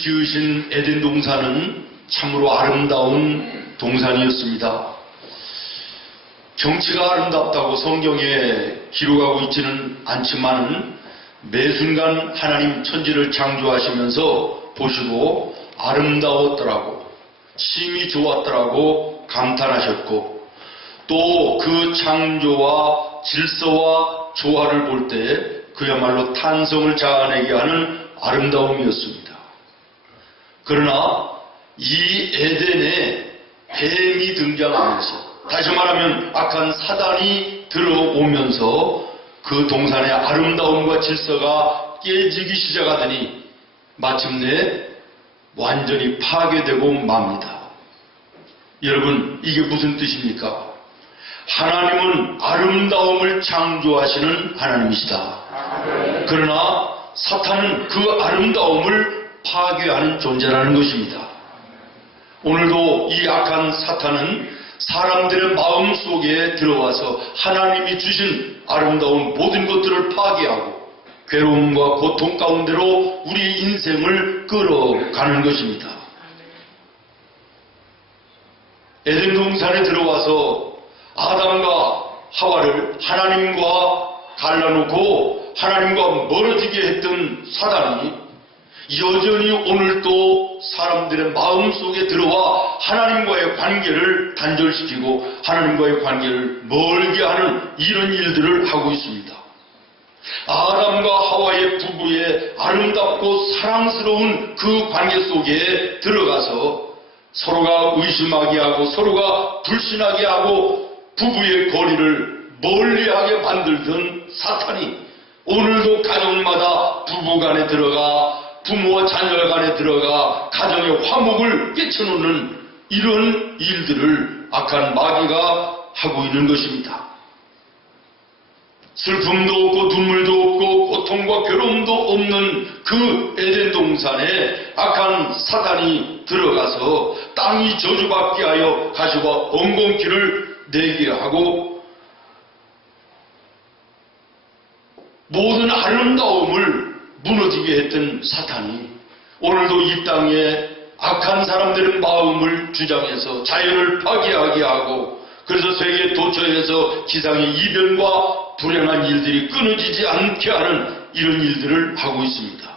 지으신 에덴 동산은 참으로 아름다운 동산이었습니다. 정치가 아름답다고 성경에 기록하고 있지는 않지만 매 순간 하나님 천지를 창조하시면서 보시고 아름다웠더라고, 심히 좋았더라고 감탄하셨고, 또 그 창조와 질서와 조화를 볼 때 그야말로 탄성을 자아내게 하는 아름다움이었습니다. 그러나 이 에덴에 뱀이 등장하면서, 다시 말하면 악한 사단이 들어오면서 그 동산의 아름다움과 질서가 깨지기 시작하더니 마침내 완전히 파괴되고 맙니다. 여러분, 이게 무슨 뜻입니까? 하나님은 아름다움을 창조하시는 하나님이시다. 그러나 사탄은 그 아름다움을 파괴하는 존재라는 것입니다. 오늘도 이 악한 사탄은 사람들의 마음 속에 들어와서 하나님이 주신 아름다운 모든 것들을 파괴하고 괴로움과 고통 가운데로 우리 인생을 끌어가는 것입니다. 에덴 동산에 들어와서 아담과 하와를 하나님과 갈라놓고 하나님과 멀어지게 했던 사단이 여전히 오늘도 사람들의 마음 속에 들어와 하나님과의 관계를 단절시키고 하나님과의 관계를 멀게 하는 이런 일들을 하고 있습니다. 아담과 하와의 부부의 아름답고 사랑스러운 그 관계 속에 들어가서 서로가 의심하게 하고 서로가 불신하게 하고 부부의 거리를 멀리하게 만들던 사탄이 오늘도 가정마다 부부간에 들어가 부모와 자녀 간에 들어가 가정의 화목을 깨쳐놓는 이런 일들을 악한 마귀가 하고 있는 것입니다. 슬픔도 없고 눈물도 없고 고통과 괴로움도 없는 그 에덴 동산에 악한 사단이 들어가서 땅이 저주받게 하여 가시와 엉겅퀴를 내게 하고 모든 아름다움을 무너지게 했던 사탄이 오늘도 이 땅에 악한 사람들의 마음을 주장해서 자연을 파괴하게 하고 그래서 세계 도처에서 지상의 이변과 불행한 일들이 끊어지지 않게 하는 이런 일들을 하고 있습니다.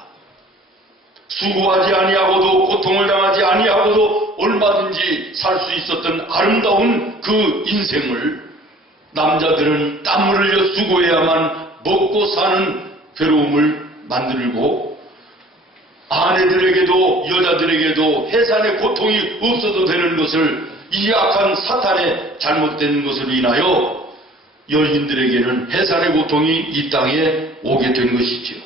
수고하지 아니하고도 고통을 당하지 아니하고도 얼마든지 살 수 있었던 아름다운 그 인생을 남자들은 땀을 흘려 수고해야만 먹고 사는 괴로움을 만들고 아내들에게도 여자들에게도 해산의 고통이 없어도 되는 것을 이 악한 사탄의 잘못된 것으로 인하여 여인들에게는 해산의 고통이 이 땅에 오게 된 것이지요.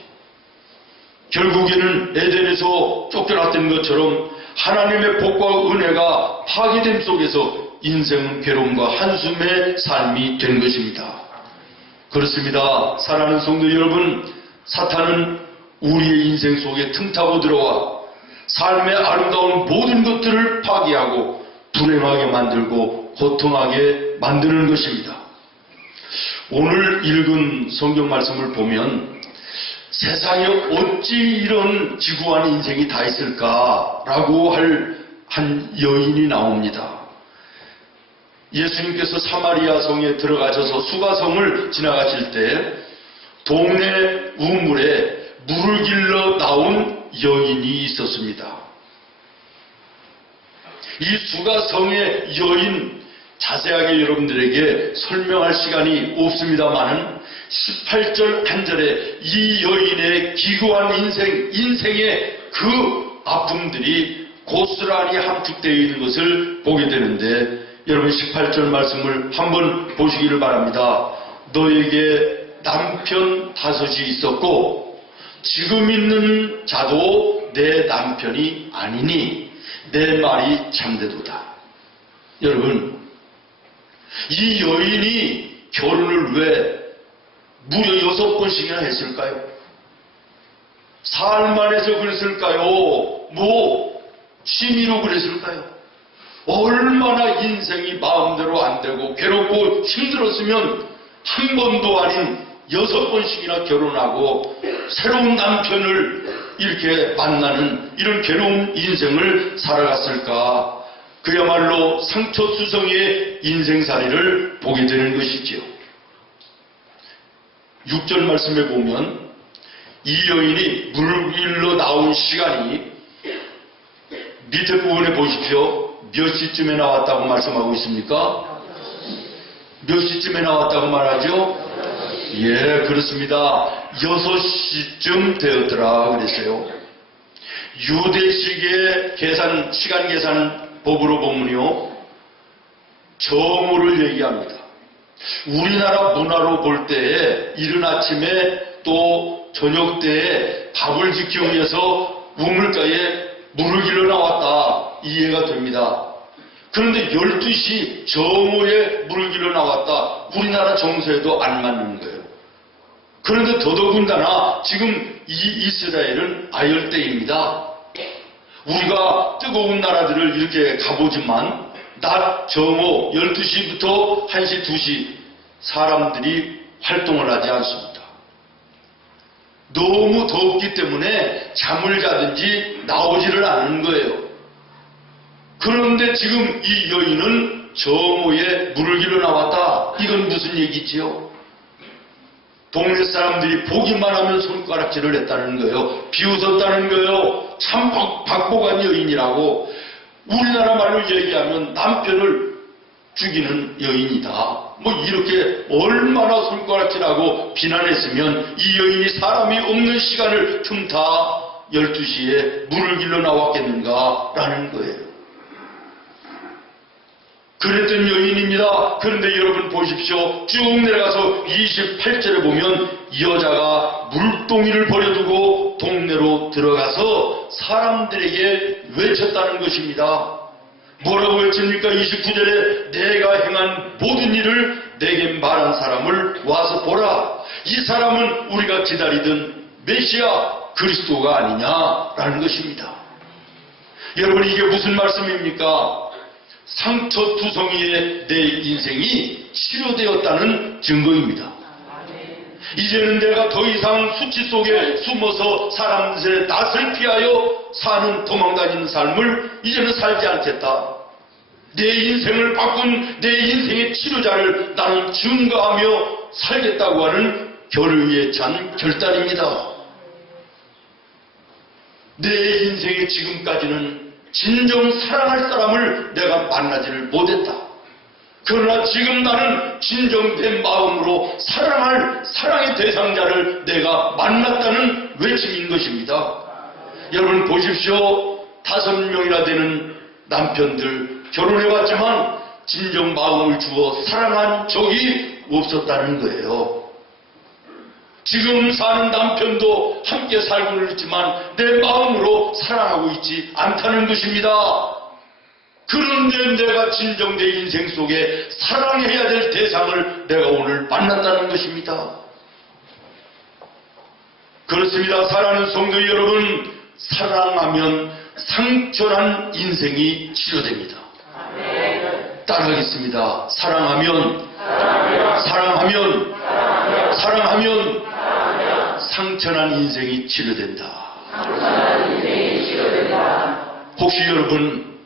결국에는 에덴에서 쫓겨났던 것처럼 하나님의 복과 은혜가 파괴됨 속에서 인생은 괴로움과 한숨의 삶이 된 것입니다. 그렇습니다. 사랑하는 성도 여러분, 사탄은 우리의 인생 속에 틈타고 들어와 삶의 아름다운 모든 것들을 파괴하고 불행하게 만들고 고통하게 만드는 것입니다. 오늘 읽은 성경 말씀을 보면 세상에 어찌 이런 지구한 인생이 다 있을까라고 할 한 여인이 나옵니다. 예수님께서 사마리아 성에 들어가셔서 수가성을 지나가실 때 동네 우물에 물을 길러 나온 여인이 있었습니다. 이 수가성의 여인 자세하게 여러분들에게 설명할 시간이 없습니다만은 18절 한 절에 이 여인의 기구한 인생의 그 아픔들이 고스란히 함축되어 있는 것을 보게 되는데 여러분 18절 말씀을 한번 보시기를 바랍니다. 너에게 남편 5이 있었고 지금 있는 자도 내 남편이 아니니 내 말이 참되도다. 여러분, 이 여인이 결혼을 왜 무려 6번씩이나 했을까요? 살만해서 그랬을까요? 취미로 그랬을까요? 얼마나 인생이 마음대로 안 되고 괴롭고 힘들었으면 한 번도 아닌 6번씩이나 결혼하고 새로운 남편을 이렇게 만나는 이런 괴로운 인생을 살아갔을까? 그야말로 상처투성이의 인생살이를 보게 되는 것이지요. 6절 말씀에 보면 이 여인이 물 일러 나온 시간이 밑에 부분에 보십시오. 몇 시쯤에 나왔다고 말씀하고 있습니까? 몇 시쯤에 나왔다고 말하죠? 예, 그렇습니다. 6시쯤 되었더라 그랬어요. 유대식의 시간 계산 법으로 보면요, 정오를 얘기합니다. 우리나라 문화로 볼 때에 이른 아침에 또 저녁 때에 밥을 지키기 위해서 우물가에 물을 길러 나왔다, 이해가 됩니다. 그런데 12시 정오에 물을 길러 나왔다, 우리나라 정서에도 안 맞는 거예요. 그런데 더더군다나 지금 이 이스라엘은 아열대입니다. 우리가 뜨거운 나라들을 이렇게 가보지만 낮 정오 12시부터 1시, 2시 사람들이 활동을 하지 않습니다. 너무 덥기 때문에 잠을 자든지 나오지를 않는 거예요. 그런데 지금 이 여인은 정오에 물을 길러 나왔다. 이건 무슨 얘기지요? 동네 사람들이 보기만 하면 손가락질을 했다는 거예요. 비웃었다는 거예요. 참 박복한 여인이라고. 우리나라 말로 얘기하면 남편을 죽이는 여인이다. 뭐 이렇게 얼마나 손가락질하고 비난했으면 이 여인이 사람이 없는 시간을 틈타 12시에 물을 길러 나왔겠는가 라는 거예요. 그랬던 여인입니다. 그런데 여러분 보십시오. 쭉 내려가서 28절에 보면 여자가 물동이를 버려두고 동네로 들어가서 사람들에게 외쳤다는 것입니다. 뭐라고 외칩니까? 29절에 내가 행한 모든 일을 내게 말한 사람을 와서 보라. 이 사람은 우리가 기다리던 메시아 그리스도가 아니냐라는 것입니다. 여러분, 이게 무슨 말씀입니까? 상처투성이의 내 인생이 치료되었다는 증거입니다. 이제는 내가 더 이상 수치 속에 숨어서 사람들의 낯을 피하여 사는 도망다니는 삶을 이제는 살지 않겠다. 내 인생을 바꾼 내 인생의 치료자를 나는 증거하며 살겠다고 하는 결의에 찬 결단입니다. 내 인생의 지금까지는 진정 사랑할 사람을 내가 만나지를 못했다. 그러나 지금 나는 진정된 마음으로 사랑할 사랑의 대상자를 내가 만났다는 외침인 것입니다. 여러분 보십시오. 5명이나 되는 남편들 결혼해봤지만 진정 마음을 주어 사랑한 적이 없었다는 거예요. 지금 사는 남편도 함께 살고는 있지만 내 마음으로 사랑하고 있지 않다는 것입니다. 그런데 내가 진정 내 인생 속에 사랑해야 될 대상을 내가 오늘 만났다는 것입니다. 그렇습니다. 사랑하는 성도 여러분, 사랑하면 상처난 인생이 치료됩니다. 따라하겠습니다. 사랑하면 상처난 인생이 치료된다. 혹시 여러분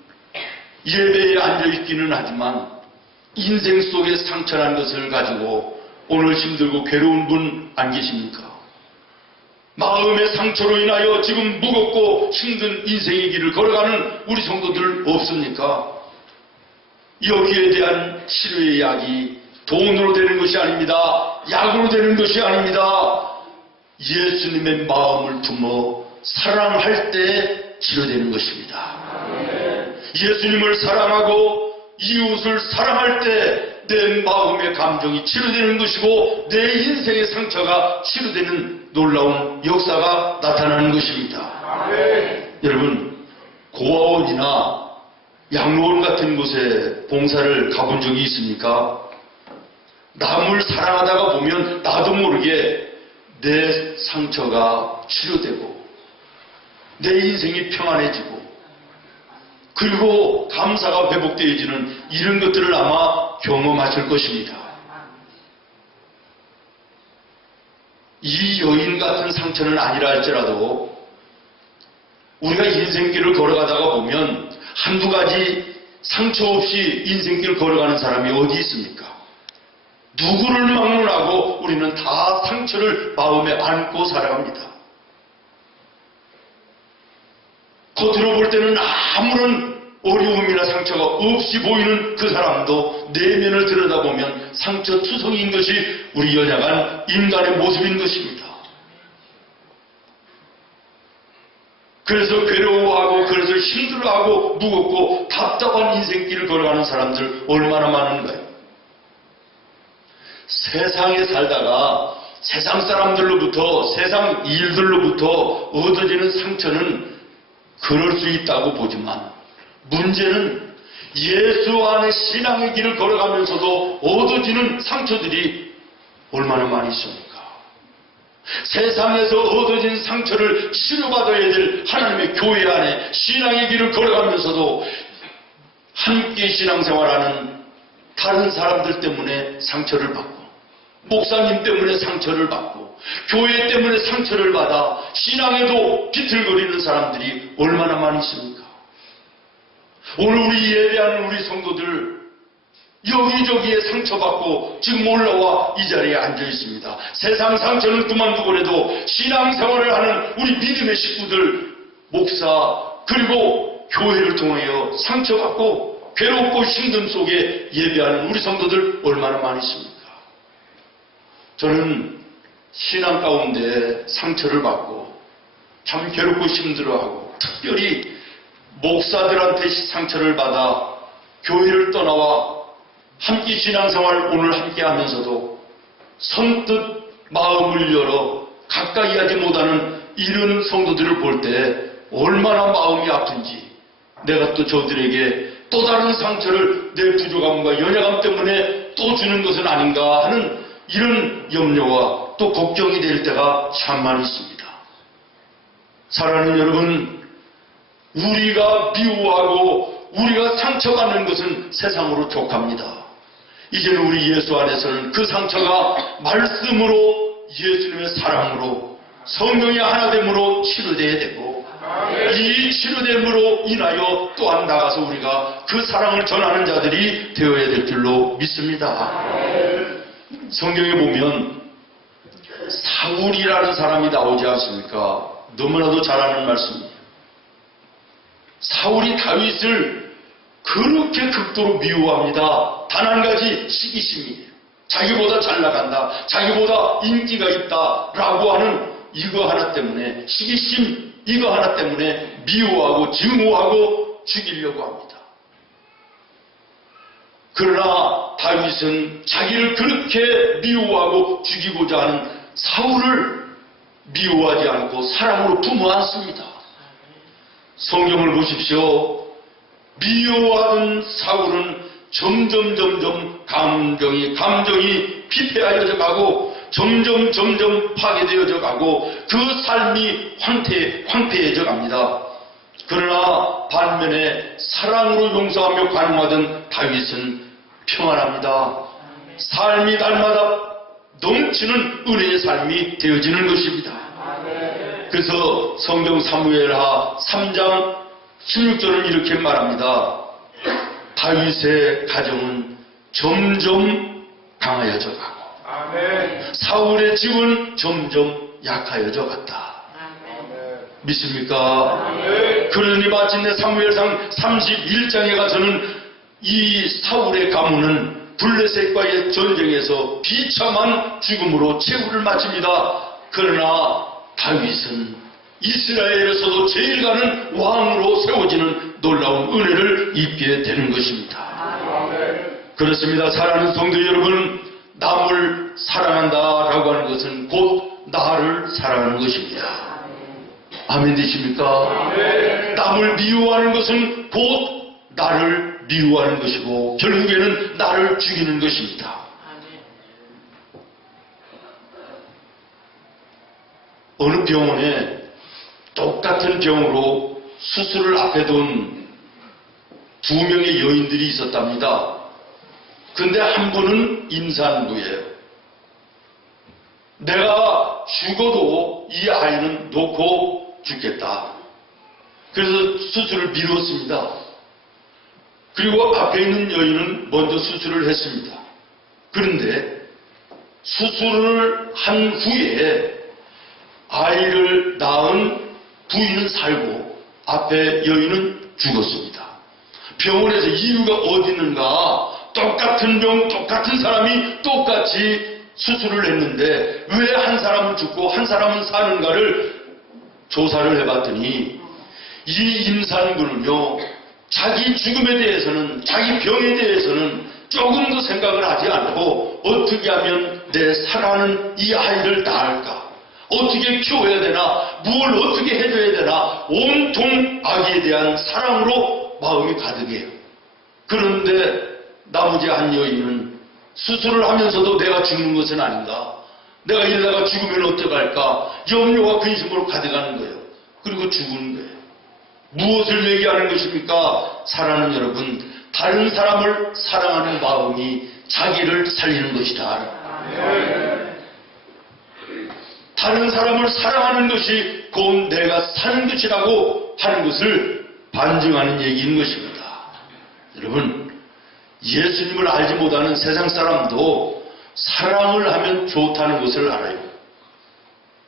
예배에 앉아있기는 하지만 인생 속에 상처난 것을 가지고 오늘 힘들고 괴로운 분 안 계십니까? 마음의 상처로 인하여 지금 무겁고 힘든 인생의 길을 걸어가는 우리 성도들 없습니까? 여기에 대한 치료의 약이 돈으로 되는 것이 아닙니다. 약으로 되는 것이 아닙니다. 예수님의 마음을 품어 사랑할 때 치료되는 것입니다. 예수님을 사랑하고 이웃을 사랑할 때 내 마음의 감정이 치료되는 것이고 내 인생의 상처가 치료되는 놀라운 역사가 나타나는 것입니다. 여러분, 고아원이나 양로원 같은 곳에 봉사를 가본 적이 있습니까? 남을 사랑하다가 보면 나도 모르게 내 상처가 치료되고 내 인생이 평안해지고 그리고 감사가 회복되어지는 이런 것들을 아마 경험하실 것입니다. 이 여인 같은 상처는 아니라 할지라도 우리가 인생길을 걸어가다가 보면 한두 가지 상처 없이 인생길 걸어가는 사람이 어디 있습니까? 누구를 막론하고 우리는 다 상처를 마음에 안고 살아갑니다. 겉으로 볼 때는 아무런 어려움이나 상처가 없이 보이는 그 사람도 내면을 들여다보면 상처투성이인 것이 우리 연약한 인간의 모습인 것입니다. 그래서 괴로워하고 그래서 힘들어하고 무겁고 답답한 인생길을 걸어가는 사람들 얼마나 많은가요? 세상에 살다가 세상 사람들로부터 세상 일들로부터 얻어지는 상처는 그럴 수 있다고 보지만 문제는 예수 안에 신앙의 길을 걸어가면서도 얻어지는 상처들이 얼마나 많이 있습니까? 세상에서 얻어진 상처를 치료받아야 될 하나님의 교회 안에 신앙의 길을 걸어가면서도 함께 신앙생활하는 다른 사람들 때문에 상처를 받고 목사님 때문에 상처를 받고 교회 때문에 상처를 받아 신앙에도 비틀거리는 사람들이 얼마나 많이 있습니까? 오늘 우리 예배하는 우리 성도들 여기저기에 상처받고 지금 올라와 이 자리에 앉아 있습니다. 세상 상처는 그만두고라도 신앙생활을 하는 우리 믿음의 식구들, 목사 그리고 교회를 통하여 상처받고 괴롭고 힘듦 속에 예배하는 우리 성도들 얼마나 많이 있습니까? 저는 신앙 가운데 상처를 받고 참 괴롭고 힘들어하고 특별히 목사들한테 상처를 받아 교회를 떠나와 함께 신앙생활을 오늘 함께 하면서도 선뜻 마음을 열어 가까이 하지 못하는 이런 성도들을 볼 때 얼마나 마음이 아픈지 내가 또 저들에게 또 다른 상처를 내 부족함과 연약함 때문에 또 주는 것은 아닌가 하는 이런 염려와 또 걱정이 될 때가 참 많이 있습니다. 사랑하는 여러분, 우리가 미워하고 우리가 상처받는 것은 세상으로 족합니다. 이제는 우리 예수 안에서는 그 상처가 말씀으로 예수님의 사랑으로 성령의 하나됨으로 치료되어야 되고 이 치료됨으로 인하여 또한 나가서 우리가 그 사랑을 전하는 자들이 되어야 될 줄로 믿습니다. 성경에 보면 사울이라는 사람이 나오지 않습니까? 너무나도 잘 아는 말씀이에요. 사울이 다윗을 그렇게 극도로 미워합니다. 단 한 가지 시기심이에요. 자기보다 잘 나간다, 자기보다 인기가 있다 라고 하는 이거 하나 때문에 시기심 이거 하나 때문에 미워하고 증오하고 죽이려고 합니다. 그러나 다윗은 자기를 그렇게 미워하고 죽이고자 하는 사울을 미워하지 않고 사랑으로 품어안습니다. 성경을 보십시오. 미워하는 사울은 점점 감정이 피폐하여져 가고 점점 파괴되어져 가고 그 삶이 황폐해져 갑니다. 그러나 반면에 사랑으로 용서하며 관용하던 다윗은 평안합니다. 삶이 날마다 넘치는 은혜의 삶이 되어지는 것입니다. 그래서 성경 사무엘하 3장 16절은 이렇게 말합니다. 다윗의 가정은 점점 강하여져 가고 사울의 집은 점점 약하여져 갔다. 믿습니까? 그러니 마침내 사무엘상 31장에 가서는 이 사울의 가문은 블레셋과의 전쟁에서 비참한 죽음으로 최후를 마칩니다. 그러나 다윗은 이스라엘에서도 제일 가는 왕으로 세워지는 놀라운 은혜를 입게 되는 것입니다. 그렇습니다. 사랑하는 성도 여러분, 남을 사랑한다라고 하는 것은 곧 나를 사랑하는 것입니다. 아멘 되십니까? 남을 미워하는 것은 곧 나를 미워하는 것이고 결국에는 나를 죽이는 것입니다. 어느 병원에 똑같은 병으로 수술을 앞에 둔 2명의 여인들이 있었답니다. 근데 한 분은 임산부예요. 내가 죽어도 이 아이는 놓고 죽겠다. 그래서 수술을 미뤘습니다. 그리고 앞에 있는 여인은 먼저 수술을 했습니다. 그런데 수술을 한 후에 아이를 낳은 부인은 살고 앞에 여인은 죽었습니다. 병원에서 이유가 어디 있는가? 똑같은 병, 똑같은 사람이 똑같이 수술을 했는데 왜 한 사람은 죽고 한 사람은 사는가를 조사를 해봤더니 이 임산부는요, 자기 죽음에 대해서는, 자기 병에 대해서는 조금도 생각을 하지 않고 어떻게 하면 내 사랑하는 이 아이를 낳을까? 어떻게 키워야 되나? 뭘 어떻게 해줘야 되나? 온통 아기에 대한 사랑으로 마음이 가득해요. 그런데 나머지 한 여인은 수술을 하면서도 내가 죽는 것은 아닌가? 내가 이러다가 죽으면 어떡할까? 염려와 근심으로 가득하는 거예요. 그리고 죽은 거예요. 무엇을 얘기하는 것입니까? 사랑하는 여러분, 다른 사람을 사랑하는 마음이 자기를 살리는 것이다. 다른 사람을 사랑하는 것이 곧 내가 사는 것이라고 하는 것을 반증하는 얘기인 것입니다. 여러분, 예수님을 알지 못하는 세상 사람도 사랑을 하면 좋다는 것을 알아요.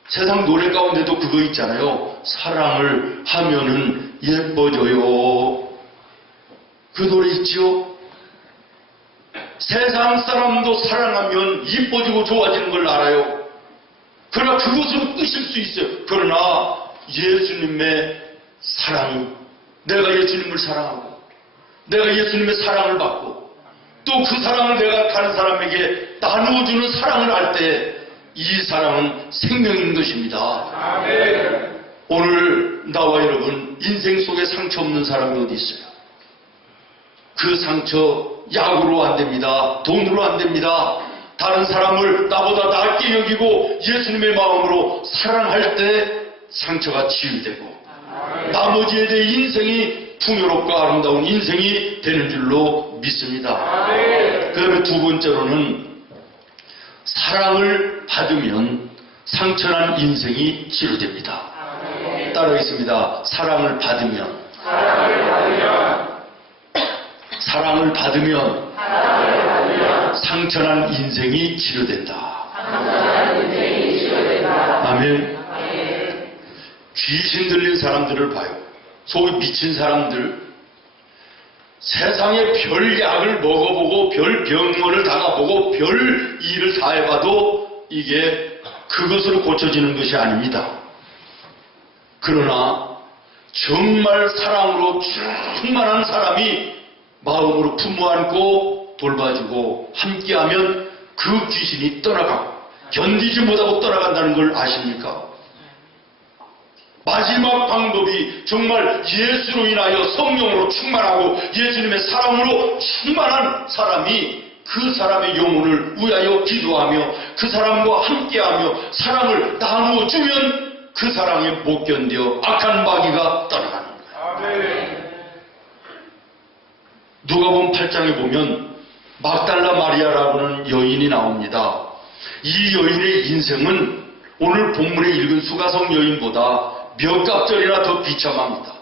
세상 노래 가운데도 그거 있잖아요. 사랑을 하면은 예뻐져요. 그 노래 있지요? 세상 사람도 사랑하면 이뻐지고 좋아지는 걸 알아요. 그러나 그것으로 끝일 수 있어요. 그러나 예수님의 사랑, 내가 예수님을 사랑하고 내가 예수님의 사랑을 받고 또 그 사랑을 내가 다른 사람에게 나누어주는 사랑을 할 때 이 사랑은 생명인 것입니다. 아멘. 오늘 나와 여러분 인생 속에 상처 없는 사람이 어디 있어요? 그 상처 약으로 안 됩니다. 돈으로 안 됩니다. 다른 사람을 나보다 낫게 여기고 예수님의 마음으로 사랑할 때 상처가 치유되고 나머지에 대해 인생이 풍요롭고 아름다운 인생이 되는 줄로 믿습니다. 그 다음에 두 번째로는 사랑을 받으면 상처난 인생이 치유됩니다. 따라하겠습니다. 사랑을 받으면 상처난 인생이 치료된다. 아멘. 귀신 들린 사람들을 봐요. 소위 미친 사람들. 세상에 별 약을 먹어보고 별 병원을 다가보고 별 일을 다 해봐도 이게 그것으로 고쳐지는 것이 아닙니다. 그러나 정말 사랑으로 충만한 사람이 마음으로 품어안고 돌봐주고 함께하면 그 귀신이 떠나가고 견디지 못하고 떠나간다는 걸 아십니까? 마지막 방법이 정말 예수로 인하여 성령으로 충만하고 예수님의 사랑으로 충만한 사람이 그 사람의 영혼을 위하여 기도하며 그 사람과 함께하며 사랑을 나누어주면 그 사랑에 못 견뎌 악한 마귀가 떠나가는 거예요. 누가복음 8장에 보면 막달라 마리아라고 하는 여인이 나옵니다. 이 여인의 인생은 오늘 본문에 읽은 수가성 여인보다 몇 갑절이나 더 비참합니다.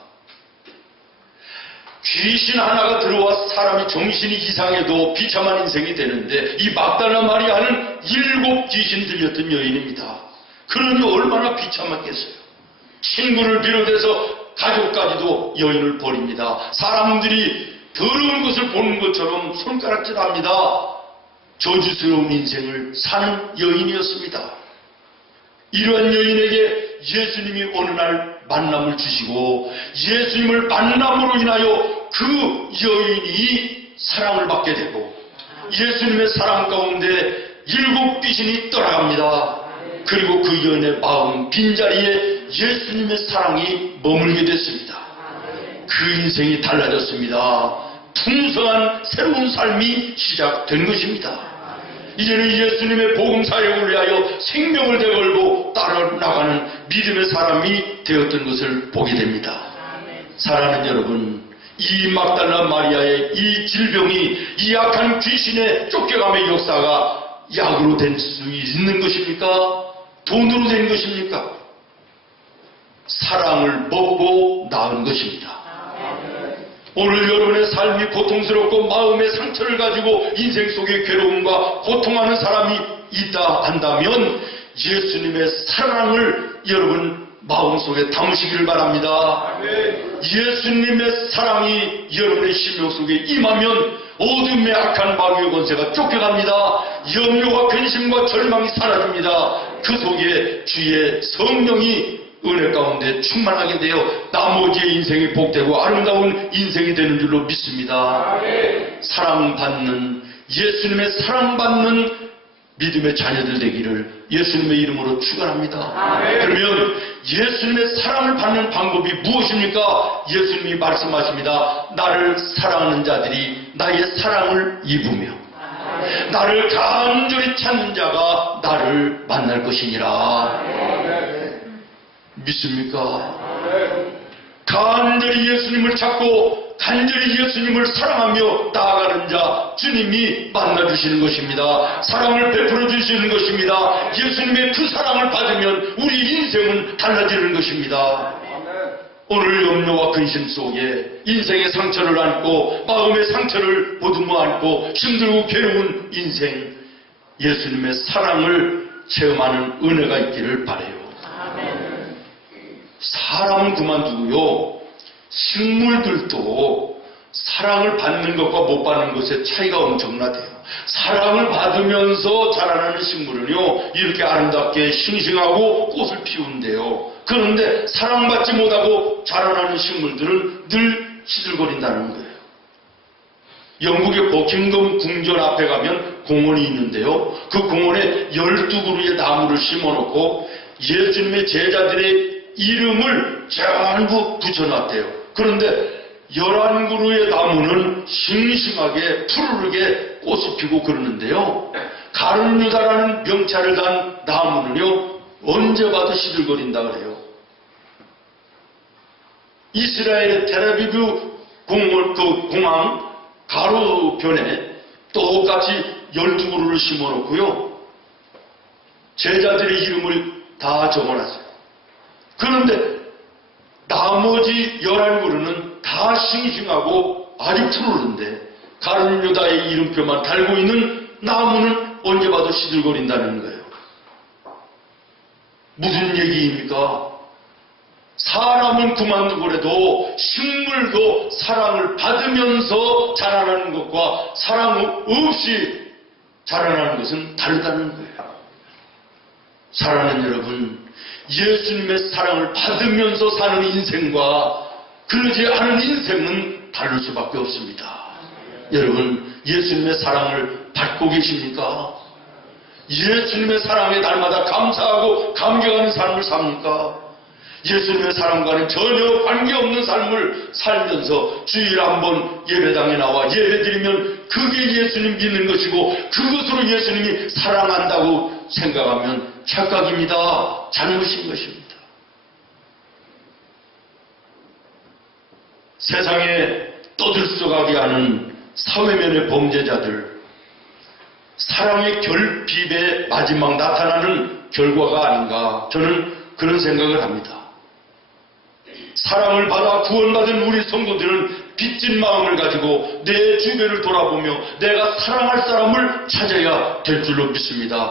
귀신 하나가 들어와 사람이 정신이 이상해도 비참한 인생이 되는데 이 막달라 마리아는 7 귀신 들렸던 여인입니다. 그러니 얼마나 비참했겠어요. 친구를 비롯해서 가족까지도 여인을 버립니다. 사람들이 더러운 것을 보는 것처럼 손가락질합니다. 저주스러운 인생을 사는 여인이었습니다. 이러한 여인에게 예수님이 어느 날 만남을 주시고 예수님을 만남으로 인하여 그 여인이 사랑을 받게 되고 예수님의 사랑 가운데 7 귀신이 떠나갑니다. 그리고 그 여인의 마음 빈자리에 예수님의 사랑이 머물게 됐습니다. 그 인생이 달라졌습니다. 풍성한 새로운 삶이 시작된 것입니다. 이제는 예수님의 복음 사역을 위하여 생명을 내걸고 따라나가는 믿음의 사람이 되었던 것을 보게 됩니다. 사랑하는 여러분, 이 막달라 마리아의 이 질병이 이 악한 귀신의 쫓겨감의 역사가 약으로 될 수 있는 것입니까? 돈으로 된 것입니까? 사랑을 먹고 낳은 것입니다. 오늘 여러분의 삶이 고통스럽고 마음의 상처를 가지고 인생 속에 괴로움과 고통하는 사람이 있다 한다면 예수님의 사랑을 여러분 마음속에 담으시기를 바랍니다. 예수님의 사랑이 여러분의 심령 속에 임하면 어둠의 악한 마귀의 권세가 쫓겨갑니다. 염려와 근심과 절망이 사라집니다. 그 속에 주의 성령이 은혜 가운데 충만하게 되어 나머지의 인생이 복되고 아름다운 인생이 되는 줄로 믿습니다. 사랑받는, 예수님의 사랑받는 믿음의 자녀들 되기를 예수님의 이름으로 축원합니다. 그러면 예수님의 사랑을 받는 방법이 무엇입니까? 예수님이 말씀하십니다. 나를 사랑하는 자들이 나의 사랑을 입으며 나를 간절히 찾는 자가 나를 만날 것이니라. 믿습니까? 간절히 예수님을 찾고 간절히 예수님을 사랑하며 나아가는 자 주님이 만나주시는 것입니다. 사랑을 베풀어 주시는 것입니다. 예수님의 그 사랑을 받으면 우리 인생은 달라지는 것입니다. 오늘 염려와 근심 속에 인생의 상처를 안고 마음의 상처를 보듬어 안고 힘들고 괴로운 인생, 예수님의 사랑을 체험하는 은혜가 있기를 바라요. 사람은 그만두고요, 식물들도 사랑을 받는 것과 못 받는 것의 차이가 엄청나대요. 사랑을 받으면서 자라나는 식물은요, 이렇게 아름답게 싱싱하고 꽃을 피운대요. 그런데 사랑받지 못하고 자라나는 식물들은 늘 시들거린다는 거예요. 영국의 버킹엄 궁전 앞에 가면 공원이 있는데요, 그 공원에 12그루의 나무를 심어놓고 예수님의 제자들의 이름을 전부 붙여놨대요. 그런데 11그루의 나무는 싱싱하게 푸르르게 꽃이 피고 그러는데요, 가룟유다라는 명찰을 단 나무는요 언제 봐도 시들거린다 그래요. 이스라엘의 텔아비브 공항 가로변에 똑같이 12그루를 심어놓고요, 제자들의 이름을 다 적어놨어요. 그런데 나머지 11그루는 다 싱싱하고 아주 푸르른데 가룟유다의 이름표만 달고 있는 나무는 언제 봐도 시들거린다는 거예요. 무슨 얘기입니까? 사람은 그만두고라도 식물도 사랑을 받으면서 자라나는 것과 사랑 없이 자라나는 것은 다르다는 거예요. 사랑하는 여러분, 예수님의 사랑을 받으면서 사는 인생과 그러지 않은 인생은 다를 수밖에 없습니다. 여러분, 예수님의 사랑을 받고 계십니까? 예수님의 사랑에 날마다 감사하고 감격하는 삶을 삽니까? 예수님의 사랑과는 전혀 관계없는 삶을 살면서 주일 한번 예배당에 나와 예배드리면 그게 예수님 믿는 것이고 그것으로 예수님이 사랑한다고 생각하면 착각입니다. 잘못인 것입니다. 세상에 떠들썩하게 하는 사회면의 범죄자들, 사랑의 결핍의 마지막 나타나는 결과가 아닌가, 저는 그런 생각을 합니다. 사랑을 받아 구원받은 우리 성도들은 빚진 마음을 가지고 내 주변을 돌아보며 내가 사랑할 사람을 찾아야 될 줄로 믿습니다.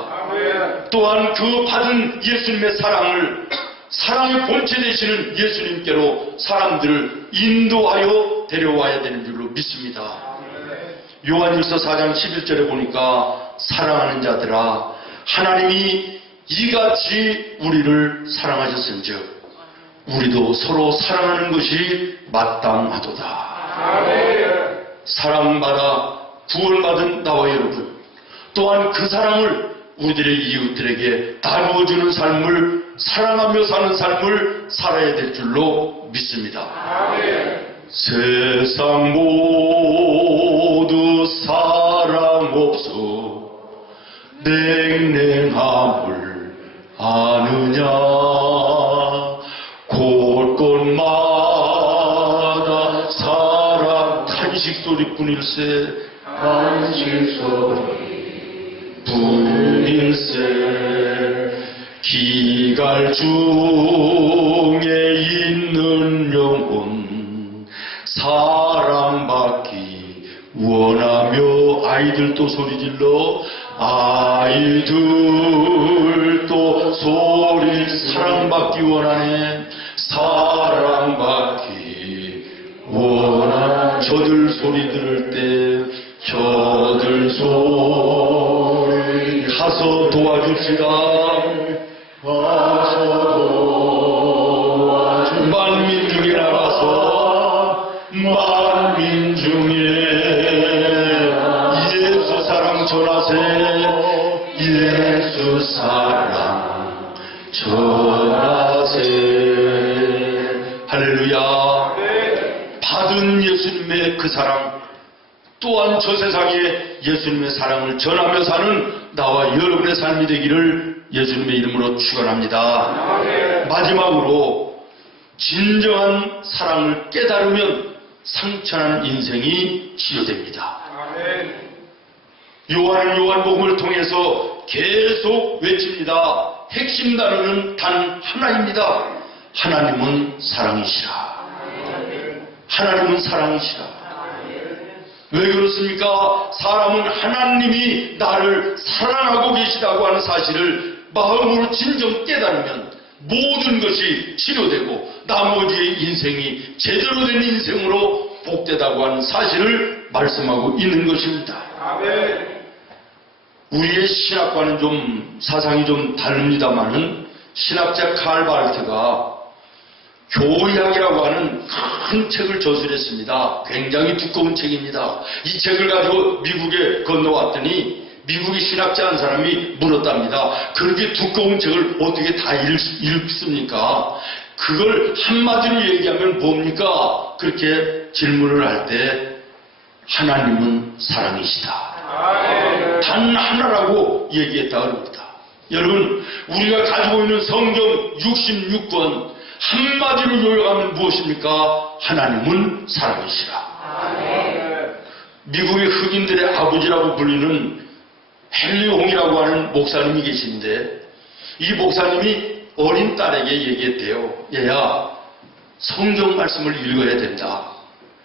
또한 그 받은 예수님의 사랑을, 사랑의 본체 되시는 예수님께로 사람들을 인도하여 데려와야 되는 줄로 믿습니다. 요한일서 4장 11절에 보니까 사랑하는 자들아, 하나님이 이같이 우리를 사랑하셨은즉 우리도 서로 사랑하는 것이 마땅하도다. 사랑받아 구원받은 나와 여러분, 또한 그 사랑을 우리들의 이웃들에게 나누어주는 삶을, 사랑하며 사는 삶을 살아야 될 줄로 믿습니다. 세상 모두 사랑 없어 냉랭함을 아느냐, 곳곳마다 사랑 탄식소리뿐일세, 탄식소리뿐일세. 기갈 중에 아이들도 소리질러. 아이들도 소리 사랑받기 원하네. 사랑받기 원하네. 저들 소리 들을 때 저들 소리 가서 도와줍시다. 만민 중에 나가서 만민 중에 예수 사랑 전하세. 예수 사랑 전하세. 할렐루야. 받은 예수님의 그 사랑, 또한 저 세상에 예수님의 사랑을 전하며 사는 나와 여러분의 삶이 되기를 예수님의 이름으로 축원합니다. 마지막으로 진정한 사랑을 깨달으면 상처난 인생이 치유됩니다. 요한은 요한복음을 통해서 계속 외칩니다. 핵심 단어는 단 하나입니다. 하나님은 사랑이시라. 하나님은 사랑이시라. 왜 그렇습니까? 사람은 하나님이 나를 사랑하고 계시다고 하는 사실을 마음으로 진정 깨달으면 모든 것이 치료되고 나머지의 인생이 제대로 된 인생으로 복되다고 하는 사실을 말씀하고 있는 것입니다. 우리의 신학과는 좀 사상이 좀 다릅니다만은 신학자 칼 바르트가 교의학이라고 하는 큰 책을 저술했습니다. 굉장히 두꺼운 책입니다. 이 책을 가지고 미국에 건너왔더니 미국의 신학자 한 사람이 물었답니다. 그렇게 두꺼운 책을 어떻게 다 읽습니까? 그걸 한마디로 얘기하면 뭡니까? 그렇게 질문을 할 때 하나님은 사랑이시다. 단 하나라고 얘기했다고 합니다. 여러분, 우리가 가지고 있는 성경 66권 한마디로 요약하면 무엇입니까? 하나님은 사랑이시라. 미국의 흑인들의 아버지라고 불리는 헨리 홍이라고 하는 목사님이 계신데, 이 목사님이 어린 딸에게 얘기했대요. 얘야, 성경 말씀을 읽어야 된다.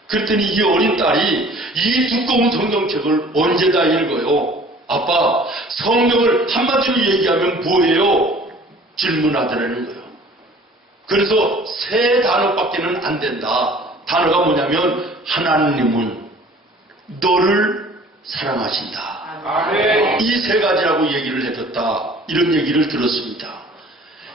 그랬더니 이 어린 딸이 이 두꺼운 성경책을 언제 다 읽어요? 아빠, 성경을 한마디로 얘기하면 뭐예요? 질문하더라는 거예요. 그래서 세 단어밖에는 안 된다. 단어가 뭐냐면 하나님은 너를 사랑하신다. 이 세 가지라고 얘기를 해줬다. 이런 얘기를 들었습니다.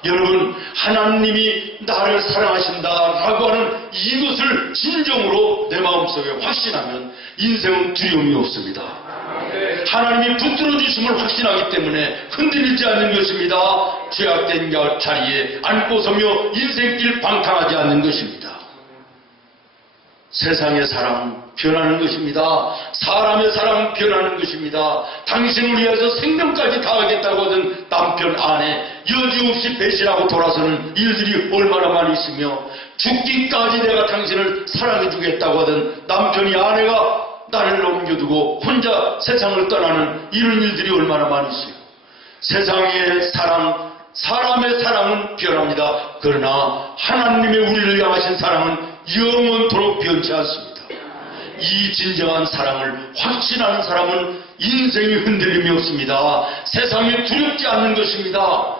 여러분, 하나님이 나를 사랑하신다라고 하는 이것을 진정으로 내 마음속에 확신하면 인생은 두려움이 없습니다. 하나님이 붙들어 주심을 확신하기 때문에 흔들리지 않는 것입니다. 죄악된 자리에 앉고 서며 인생길 방탕하지 않는 것입니다. 세상의 사랑 변하는 것입니다. 사람의 사랑 변하는 것입니다. 당신을 위해서 생명까지 다하겠다고 하던 남편 아내 여지없이 배신하고 돌아서는 일들이 얼마나 많이 있으며, 죽기까지 내가 당신을 사랑해 주겠다고 하던 남편이 아내가 나를 넘겨두고 혼자 세상을 떠나는 이런 일들이 얼마나 많이 있어요. 세상의 사랑, 사람의 사랑은 변합니다. 그러나 하나님의 우리를 향하신 사랑은 영원토록 변치 않습니다. 이 진정한 사랑을 확신하는 사람은 인생이 흔들림이 없습니다. 세상에 두렵지 않는 것입니다.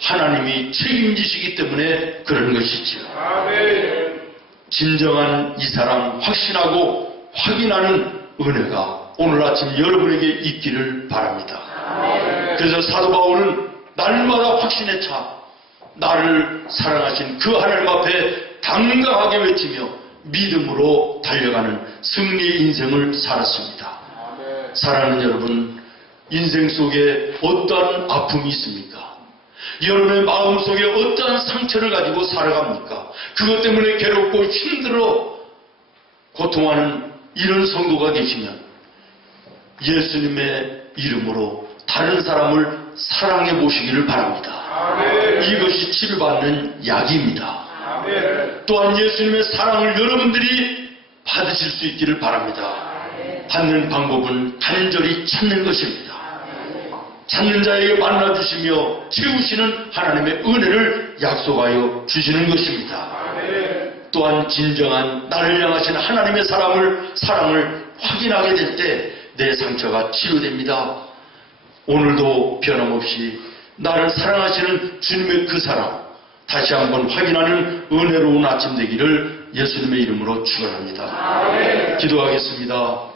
하나님이 책임지시기 때문에 그런 것이죠. 진정한 이 사랑 확신하고 확인하는 은혜가 오늘 아침 여러분에게 있기를 바랍니다. 그래서 사도 바울은 날마다 확신에 차 나를 사랑하신 그 하나님 앞에 당당하게 외치며 믿음으로 달려가는 승리의 인생을 살았습니다. 사랑하는 여러분, 인생 속에 어떠한 아픔이 있습니까? 여러분의 마음속에 어떠한 상처를 가지고 살아갑니까? 그것 때문에 괴롭고 힘들어 고통하는 이런 성도가 계시면 예수님의 이름으로 다른 사람을 사랑해 보시기를 바랍니다. 이것이 치료받는 약입니다. 또한 예수님의 사랑을 여러분들이 받으실 수 있기를 바랍니다. 받는 방법은 간절히 찾는 것입니다. 찾는 자에게 만나주시며 채우시는 하나님의 은혜를 약속하여 주시는 것입니다. 또한 진정한 나를 향하신 하나님의 사랑을 확인하게 될 때 내 상처가 치료됩니다. 오늘도 변함없이 나를 사랑하시는 주님의 그 사랑 다시 한번 확인하는 은혜로운 아침 되기를 예수님의 이름으로 축원합니다. 기도하겠습니다.